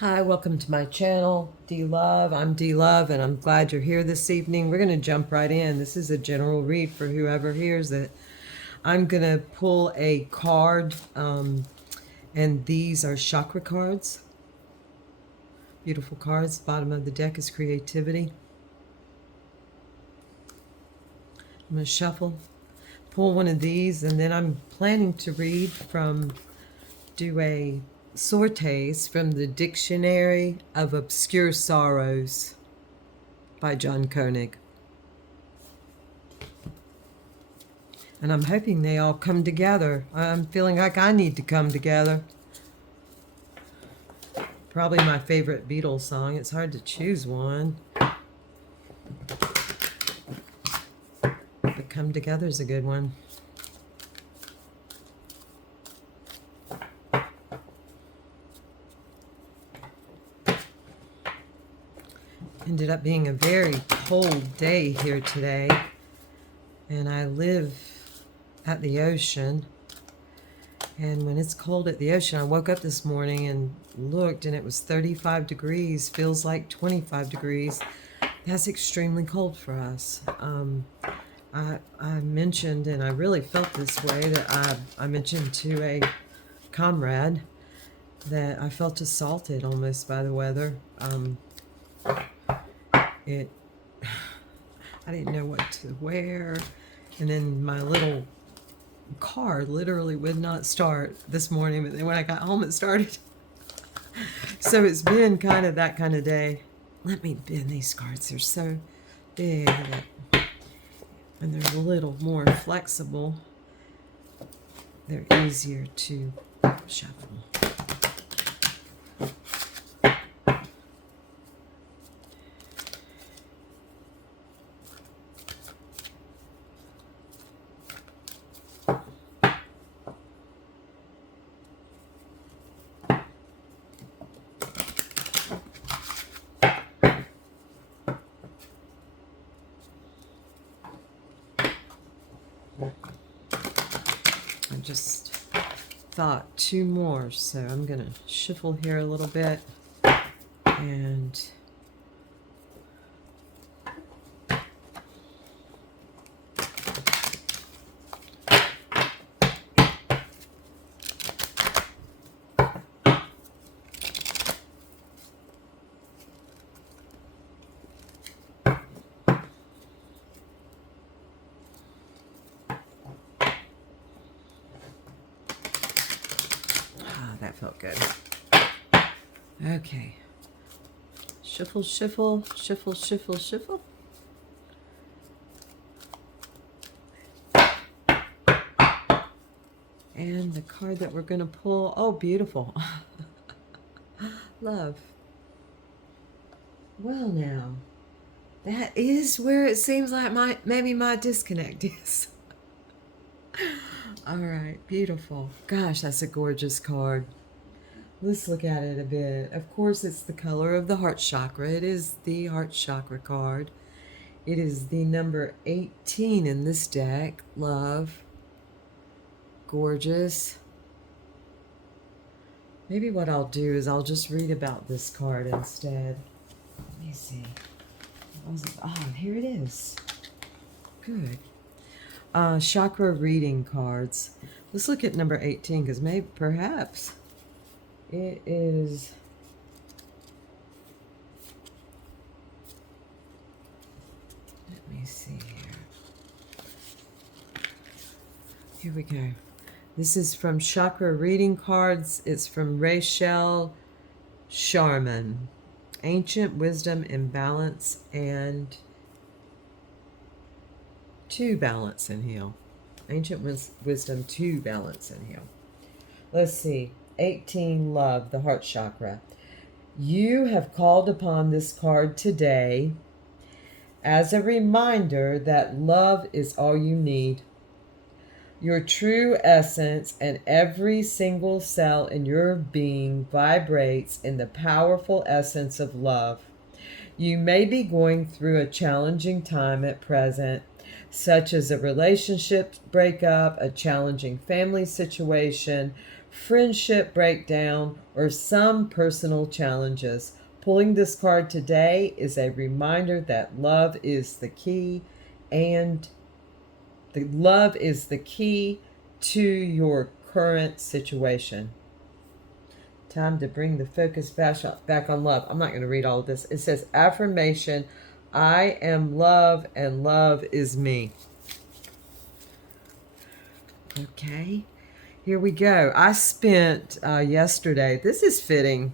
Hi, welcome to my channel, D Love. I'm D Love, and I'm glad you're here this evening. We're going to jump right in. This is a general read for whoever hears it. I'm going to pull a card, and these are chakra cards. Beautiful cards. Bottom of the deck is creativity. I'm going to shuffle, pull one of these, and then I'm planning to read do a sortes from the Dictionary of Obscure Sorrows by John Koenig. And I'm hoping they all come together. I'm feeling like I need to come together. Probably my favorite Beatles song. It's hard to choose one. But Come Together is a good one. Ended up being a very cold day here today. And I live at the ocean. And when it's cold at the ocean, I woke up this morning and looked, and it was 35 degrees. Feels like 25 degrees. That's extremely cold for us. I mentioned, and I really felt this way, that I mentioned to a comrade that I felt assaulted almost by the weather. I didn't know what to wear, and then my little car literally would not start this morning, but then when I got home it started. So it's been kind of that kind of day. Let me bend these cards. They're so big, and they're a little more flexible. They're easier to shuffle. I just thought two more, so I'm gonna shuffle here a little bit and that felt good. Okay. Shuffle, shuffle, shuffle, shuffle, shuffle. And the card that we're going to pull, oh, beautiful. Love. Well, now, that is where it seems like maybe my disconnect is. All right, beautiful. Gosh, that's a gorgeous card. Let's look at it a bit. Of course, it's the color of the heart chakra. It is the heart chakra card. It is the number 18 in this deck. Love. Gorgeous. Maybe what I'll do is I'll just read about this card instead. Let me see. Oh, here it is. Good. Chakra reading cards. Let's look at number 18 because perhaps it is. Let me see here. Here we go. This is from Chakra Reading Cards. It's from Rachel Sharman. Ancient Wisdom, Imbalance, and to Balance and Heal. Ancient Wisdom to Balance and Heal. Let's see. 18, Love, the heart chakra. You have called upon this card today as a reminder that love is all you need. Your true essence and every single cell in your being vibrates in the powerful essence of love. You may be going through a challenging time at present, such as a relationship breakup, a challenging family situation, friendship breakdown, or some personal challenges. Pulling this card today is a reminder that love is the key, and the love is the key to your current situation. Time to bring the focus back on love. I'm not going to read all of this. It says, affirmation, I am love and love is me. Okay, here we go. I spent yesterday, this is fitting.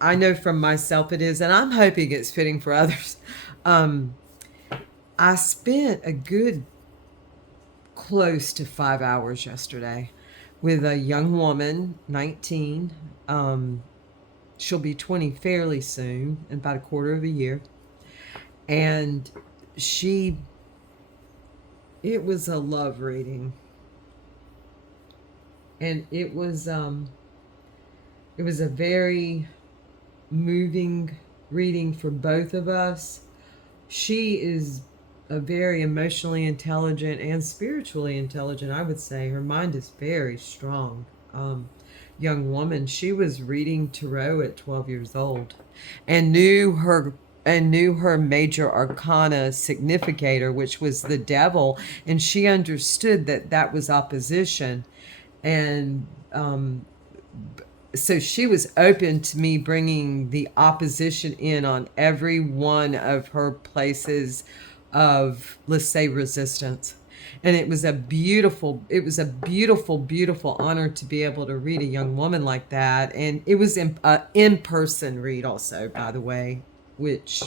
I know from myself it is, and I'm hoping it's fitting for others. I spent a good close to 5 hours yesterday with a young woman, 19. She'll be 20 fairly soon, in about a quarter of a year. And it was a love reading. And it was a very moving reading for both of us. She is a very emotionally intelligent and spiritually intelligent, I would say. Her mind is very strong. Young woman. She was reading tarot at 12 years old and knew her major arcana significator, which was the devil, and she understood that was opposition. And so she was open to me bringing the opposition in on every one of her places of, let's say, resistance. And it was a beautiful, beautiful honor to be able to read a young woman like that. And it was in-person read also, by the way, which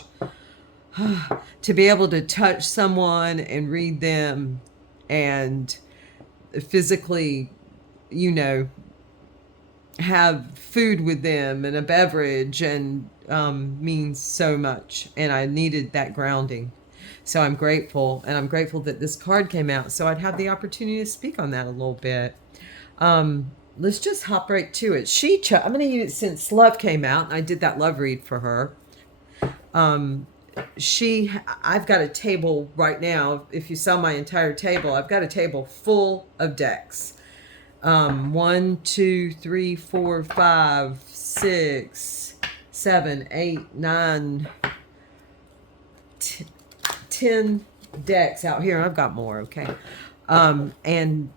to be able to touch someone and read them and physically, have food with them and a beverage and means so much. And I needed that grounding. So I'm grateful, and I'm grateful that this card came out so I'd have the opportunity to speak on that a little bit. Let's just hop right to it. I'm going to use, since love came out, and I did that love read for her. I've got a table right now. If you saw my entire table, I've got a table full of decks. 1, 2, 3, 4, 5, 6, 7, 8, 9, 10 decks out here. I've got more, okay. And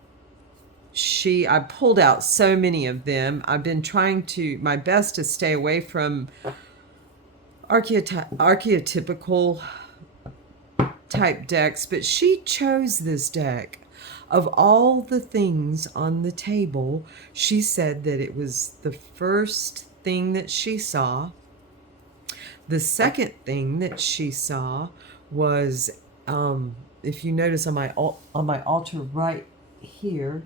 I pulled out so many of them. I've been trying my best to stay away from archetypical type decks, but she chose this deck. Of all the things on the table, she said that it was the first thing that she saw. The second thing that she saw was, if you notice on my altar right here,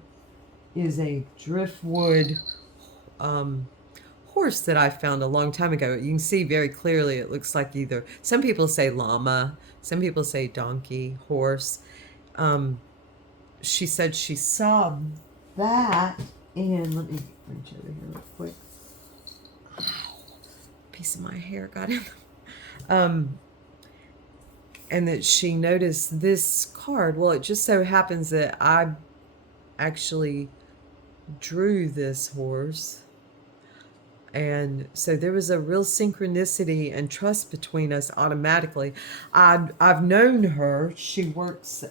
is a driftwood horse that I found a long time ago. You can see very clearly it looks like either, some people say llama, some people say donkey, horse. She said she saw that, and let me reach over here real quick. Piece of my hair got in. And that she noticed this card. Well, it just so happens that I actually drew this horse. And so there was a real synchronicity and trust between us automatically. I've known her. She works,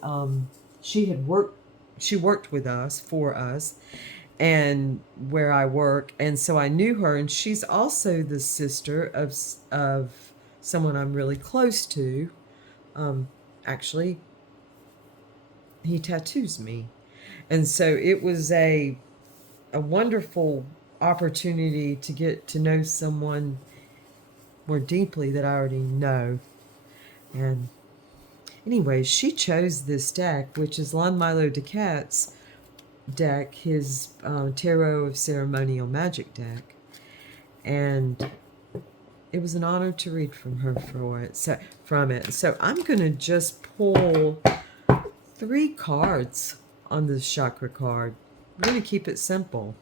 she worked with us, for us, and where I work. And so I knew her, and she's also the sister of someone I'm really close to. Actually, he tattoos me. And so it was a wonderful opportunity to get to know someone more deeply that I already know. And anyway, she chose this deck, which is Lon Milo DeCat's deck, his Tarot of Ceremonial Magic deck. And it was an honor to read from her from it. So I'm going to just pull 3 cards on this chakra card. We're going to keep it simple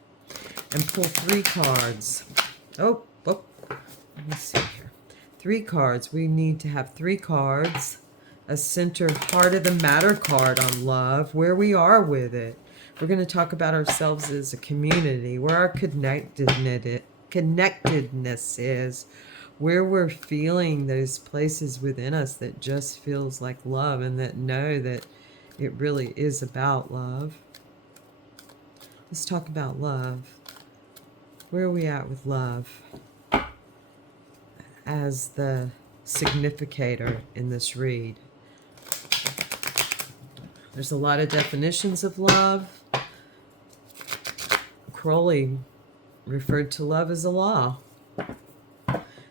and pull 3 cards. Oh, let me see here. 3 cards. We need to have 3 cards a center heart of the matter card on love, where we are with it. We're going to talk about ourselves as a community, where our connectedness is, where we're feeling those places within us that just feels like love, and that know that it really is about love. Let's talk about love. Where are we at with love as the significator in this read? There's a lot of definitions of love. Crowley referred to love as a law.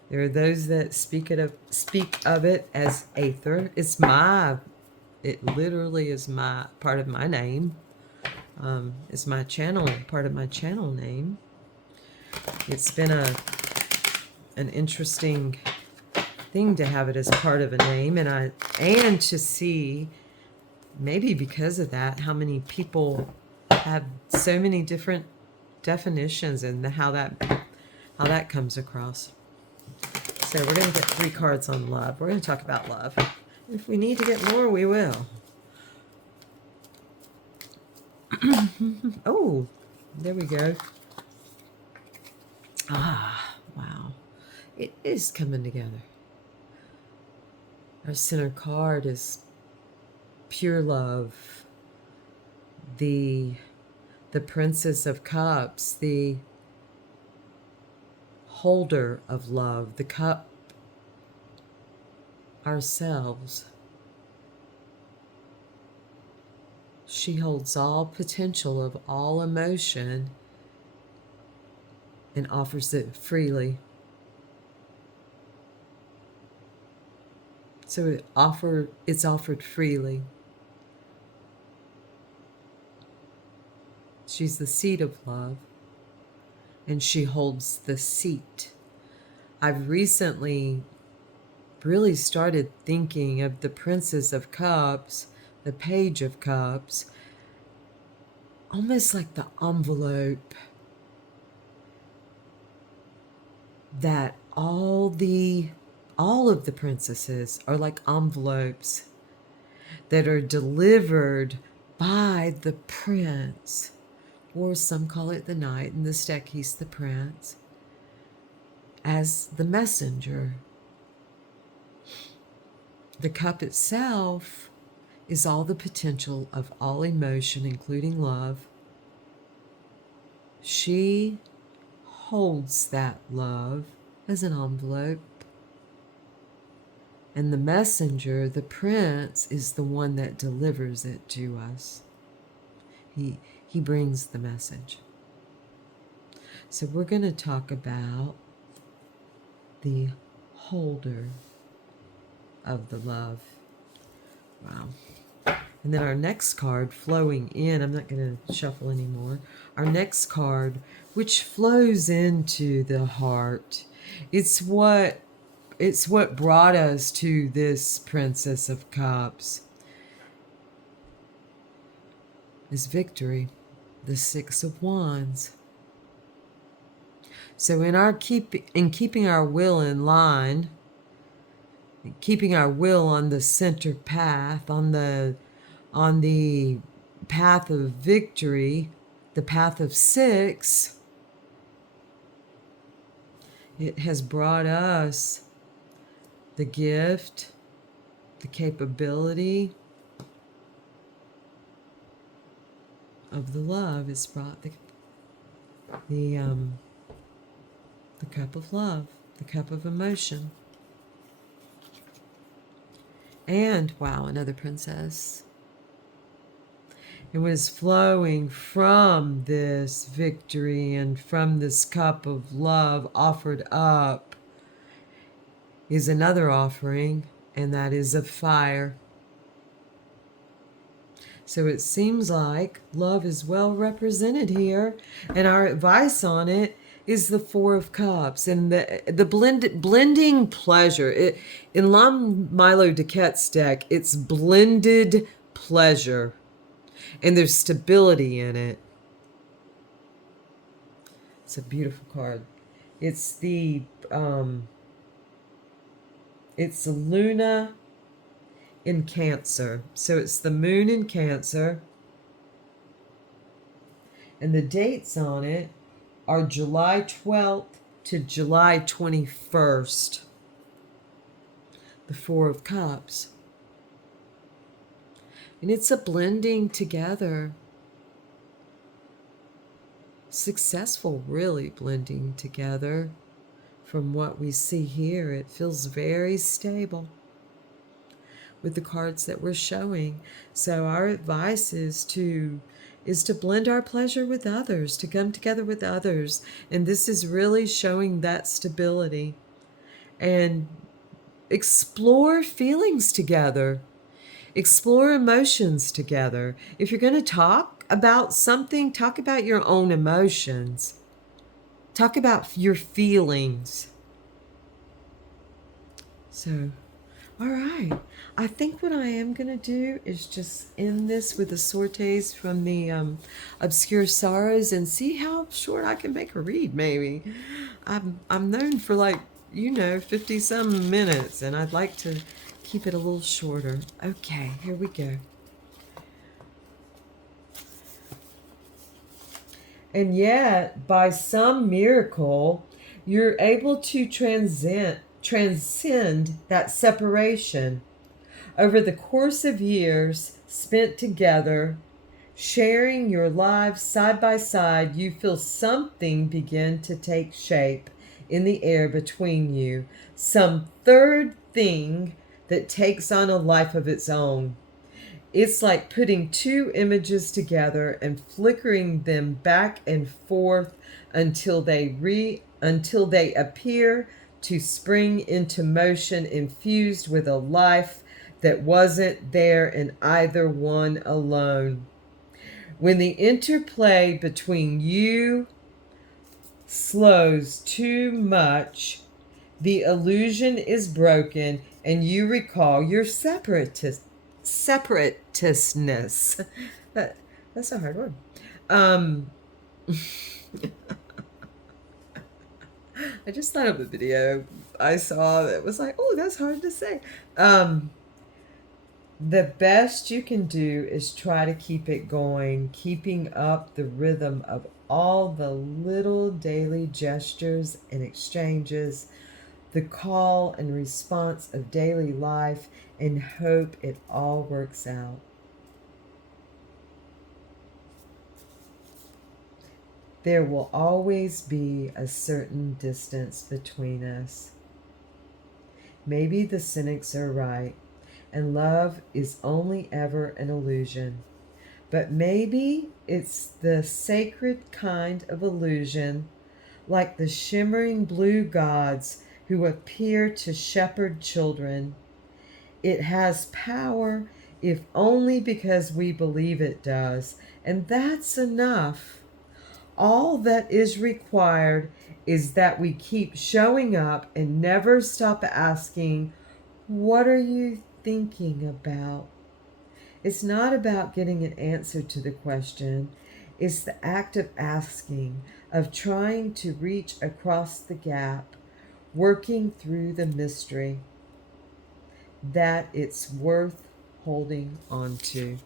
There are those that speak of it as aether. It literally is my part of my name. It's my channel, part of my channel name. It's been an interesting thing to have it as part of a name, and to see, maybe because of that, how many people have so many different definitions, and how that comes across. So we're going to get 3 cards on love. We're going to talk about love. If we need to get more, we will. Oh, there we go. Ah, wow. It is coming together. Our center card is pure love. The Princess of Cups, the holder of love, the cup ourselves. She holds all potential of all emotion and offers it freely. So it's offered freely. She's the seat of love, and she holds the seat. I've recently really started thinking of the Princess of Cups, the Page of Cups, almost like the envelope that all of the princesses are like envelopes that are delivered by the prince, or some call it the knight. In this deck, he's the prince, as the messenger. The cup itself is all the potential of all emotion, including love. She holds that love as an envelope. And the messenger, the prince, is the one that delivers it to us. He brings the message. So we're going to talk about the holder of the love. Wow. And then our next card flowing in, I'm not going to shuffle anymore. Our next card, which flows into the heart. It's what brought us to this Princess of Cups. Is victory, the 6 of Wands. So in keeping our will in line, keeping our will on the center path, on the path of victory, the path of 6, it has brought us the gift, the capability of the love. It's brought the cup of love, the cup of emotion. And, wow, another princess. It was flowing from this victory and from this cup of love offered up is another offering, and that is of fire. So it seems like love is well represented here, and our advice on it is the 4 of Cups and the blending pleasure. In Lon Milo DuQuette's deck, it's blended pleasure, and there's stability in it. It's a beautiful card. It's the Luna in Cancer. So it's the moon in Cancer. And the dates on it are July 12th to July 21st. The Four of Cups. And it's a blending together. Successful, really blending together. From what we see here, it feels very stable with the cards that we're showing. So our advice is to blend our pleasure with others, to come together with others. And this is really showing that stability. And explore feelings together. Explore emotions together. If you're going to talk about something, talk about your own emotions. Talk about your feelings. So, all right. I think what I am going to do is just end this with the sortes from the Obscure Sorrows and see how short I can make a read, maybe. I'm known for 50 some minutes, and I'd like to keep it a little shorter. Okay, here we go. And yet, by some miracle, you're able to transcend that separation. Over the course of years spent together, sharing your lives side by side, you feel something begin to take shape in the air between you. Some third thing that takes on a life of its own. It's like putting two images together and flickering them back and forth until they appear to spring into motion, infused with a life that wasn't there in either one alone. When the interplay between you slows too much, the illusion is broken and you recall your separateness. That's a hard word. I just thought of a video I saw that was like, oh, that's hard to say. The best you can do is try to keep it going, keeping up the rhythm of all the little daily gestures and exchanges, the call and response of daily life, and hope it all works out. There will always be a certain distance between us. Maybe the cynics are right, and love is only ever an illusion. But maybe it's the sacred kind of illusion, like the shimmering blue gods who appear to shepherd children. It has power, if only because we believe it does, and that's enough. All that is required is that we keep showing up and never stop asking, what are you thinking about? It's not about getting an answer to the question. It's the act of asking, of trying to reach across the gap, working through the mystery, that it's worth holding on to.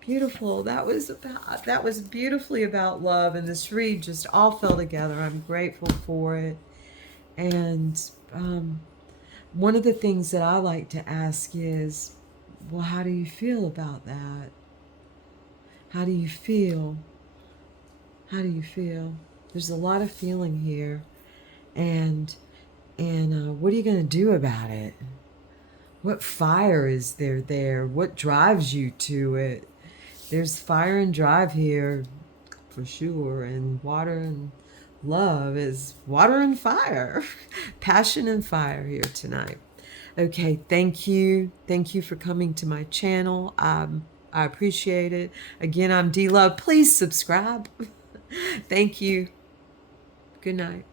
Beautiful. That was beautifully about love, and this read just all fell together. I'm grateful for it. And one of the things that I like to ask is, well, how do you feel about that? How do you feel? How do you feel? There's a lot of feeling here, and what are you going to do about it? What fire is there? What drives you to it? There's fire and drive here for sure, and water and love is water and fire. Passion and fire here tonight. Okay, thank you. Thank you for coming to my channel. I appreciate it. Again, I'm D Love. Please subscribe. Thank you. Good night.